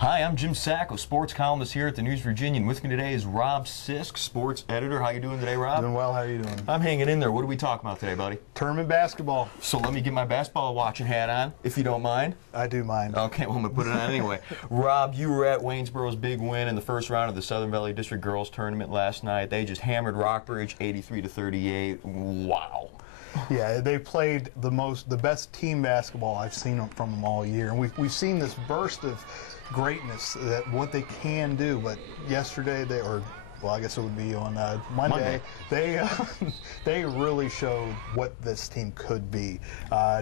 Hi, I'm Jim Sacco, sports columnist here at the News Virginia, and with me today is Rob Sisk, sports editor. How you doing today, Rob? Doing well. How are you doing? I'm hanging in there. What are we talking about today, buddy? Tournament basketball. So let me get my basketball watching hat on, if you don't mind. I do mind. Okay, well, I'm going to put it on anyway. Rob, you were at Wayneboro's big win in the first round of the Southern Valley District Girls Tournament last night. They just hammered Rockbridge 83-38. Wow. Yeah, they played the best team basketball I've seen from them all year, and we've seen this burst of greatness, that what they can do. But yesterday, I guess it would be on Monday. They really showed what this team could be.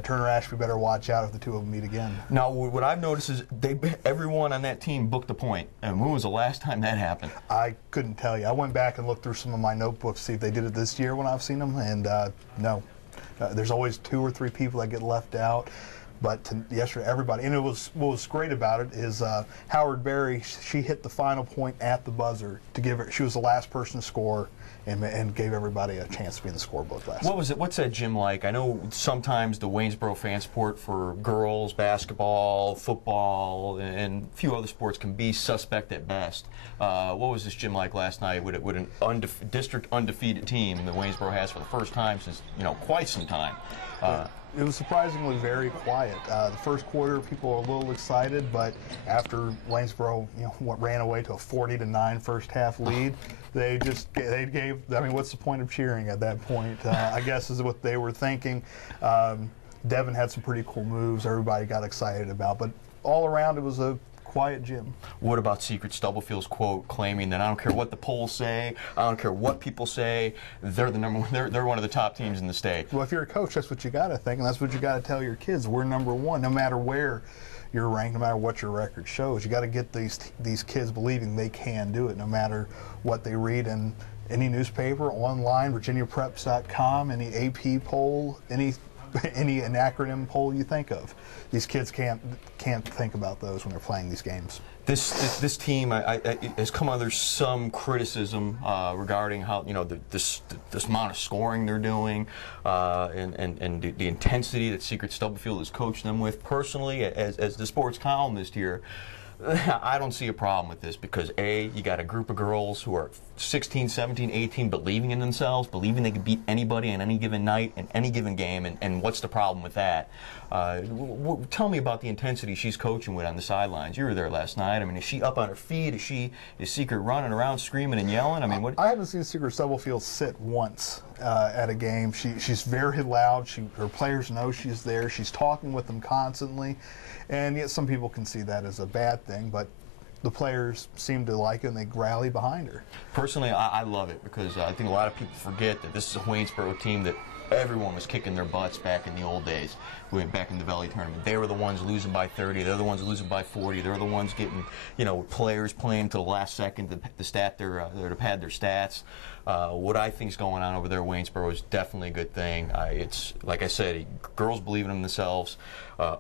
Turner Ashby better watch out if the two of them meet again. Now, what I've noticed is everyone on that team booked a point. And when was the last time that happened? I couldn't tell you. I went back and looked through some of my notebooks to see if they did it this year when I've seen them, and no. There's always 2 or 3 people that get left out. But yesterday, everybody, and what was great about it is Howard Berry. She hit the final point at the buzzer to give her. She was the last person to score, and gave everybody a chance to be in the scorebook last night. What was it? What's that gym like? I know sometimes the Wayneboro fan support for girls basketball, football, and a few other sports can be suspect at best. What was this gym like last night with an district undefeated team that Wayneboro has for the first time since quite some time? It was surprisingly very quiet. The first quarter, people were a little excited, but after Wayneboro, ran away to a 40-9 first half lead, they gave. I mean, what's the point of cheering at that point? I guess is what they were thinking. Devin had some pretty cool moves. Everybody got excited about, but all around it was a quiet gym. What about Secret Stubblefield's quote claiming that I don't care what the polls say, I don't care what people say, they're the number one, they're one of the top teams in the state? Well, if you're a coach, that's what you got to think, and that's what you got to tell your kids. We're number one, no matter where you're ranked, no matter what your record shows. You got to get these kids believing they can do it, no matter what they read in any newspaper, online, VirginiaPreps.com, any AP poll, any acronym poll you think of. These kids can't think about those when they're playing these games. This team has come under some criticism regarding how this amount of scoring they're doing and the intensity that Secret Stubblefield has coached them with. Personally, as the sports columnist here, I don't see a problem with this because, A, you got a group of girls who are 16, 17, 18, believing in themselves, believing they can beat anybody on any given night in any given game, and what's the problem with that? Tell me about the intensity she's coaching with on the sidelines. You were there last night. I mean, is she up on her feet? Is Secret running around screaming and yelling? I mean, what? I haven't seen Secret Stubblefield sit once at a game. She's very loud. Her players know she's there. She's talking with them constantly. And yet some people can see that as a bad thing, but the players seem to like it and they rally behind her. Personally, I love it because I think a lot of people forget that this is a Wayneboro team that everyone was kicking their butts back in the old days. We went back in the Valley Tournament. They were the ones losing by 30. They're the ones losing by 40. They're the ones getting, players playing to the last second to pad their stats. What I think is going on over there at Wayneboro is definitely a good thing. It's, like I said, girls believing in themselves,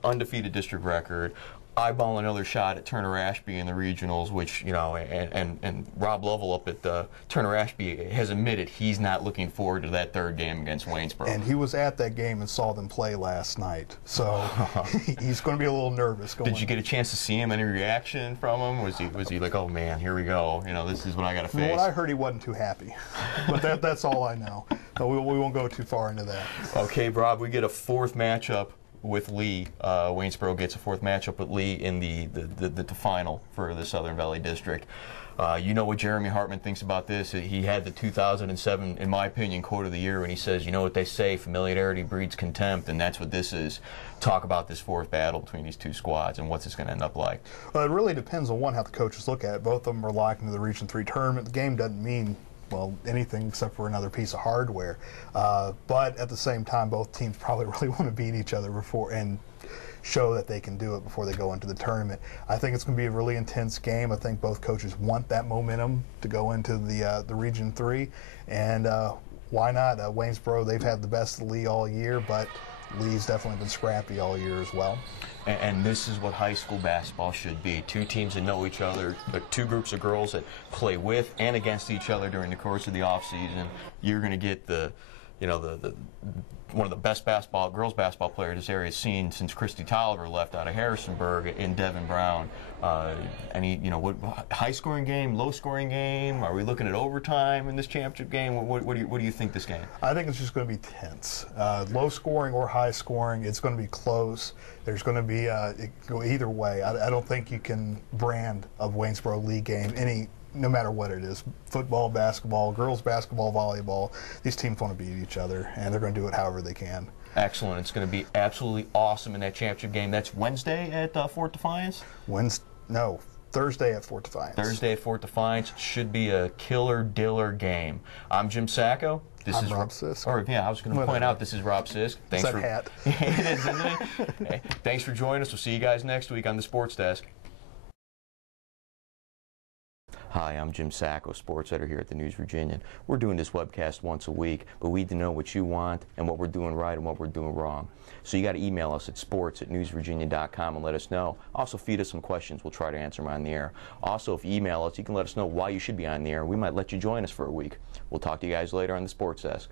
undefeated district record, eyeball another shot at Turner Ashby in the regionals, which, and Rob Lovell up at Turner Ashby has admitted he's not looking forward to that third game against Wayneboro. And he was at that game and saw them play last night, so he's going to be a little nervous. Did you get a chance to see him? Any reaction from him? Was he like, oh man, here we go, this is what I got to face? Well, what I heard, he wasn't too happy, but that's all I know. So we won't go too far into that. Okay, Rob, we get a fourth matchup with Lee. Wayneboro gets a fourth matchup with Lee in the final for the Southern Valley District. You know what Jeremy Hartman thinks about this. He had the 2007, in my opinion, quote of the year when he says, you know what they say, familiarity breeds contempt, and that's what this is. Talk about this fourth battle between these two squads and what's this going to end up like. Well, it really depends on how the coaches look at it. Both of them are locked into the Region 3 tournament. The game doesn't mean anything except for another piece of hardware. But at the same time, both teams probably really want to beat each other before and show that they can do it before they go into the tournament. I think it's going to be a really intense game. I think both coaches want that momentum to go into the Region 3. And why not? Wayneboro, they've had the best of Lee all year, but Lee's definitely been scrappy all year as well. And this is what high school basketball should be. Two teams that know each other, but two groups of girls that play with and against each other during the course of the off season. You're going to get the one of the best girls basketball players this area has seen since Christy Tolliver left out of Harrisonburg in Devin Brown. High scoring game, low scoring game? Are we looking at overtime in this championship game? What do you think this game? I think it's just going to be tense. Low scoring or high scoring, it's going to be close. There's going to be it go either way. I don't think you can brand a Waynesboro League game no matter what it is. Football, basketball, girls basketball, volleyball. These teams want to beat each other, and they're going to do it however they can. Excellent. It's going to be absolutely awesome in that championship game. That's Wednesday at Fort Defiance? Thursday at Fort Defiance. Thursday at Fort Defiance. Should be a killer-diller game. I'm Jim Sacco. I'm Rob Sisk. I was going to point out this is Rob Sisk. Thanks for hat. It is, isn't it? Hey, thanks for joining us. We'll see you guys next week on the Sports Desk. Hi, I'm Jim Sacco, sports editor here at the News Virginian. We're doing this webcast once a week, but we need to know what you want and what we're doing right and what we're doing wrong. So you got to email us at sports@newsvirginia.com and let us know. Also, feed us some questions. We'll try to answer them on the air. Also, if you email us, you can let us know why you should be on the air. We might let you join us for a week. We'll talk to you guys later on the Sports Desk.